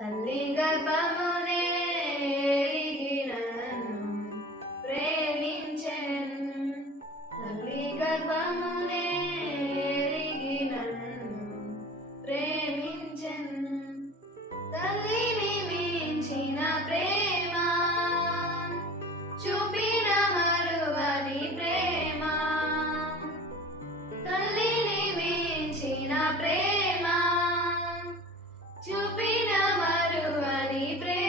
తల్లి గర్భమునే ఎరిగిన నన్ను ప్రేమించెను. తల్లి గర్భమునే ఎరిగిన నన్ను ప్రేమించెను. తల్లిని మించిన ప్రేమ చూపిన మరువని ప్రేమ. తల్లిని మించిన ప్రేమ చూపిన మరువని ప్రేమ.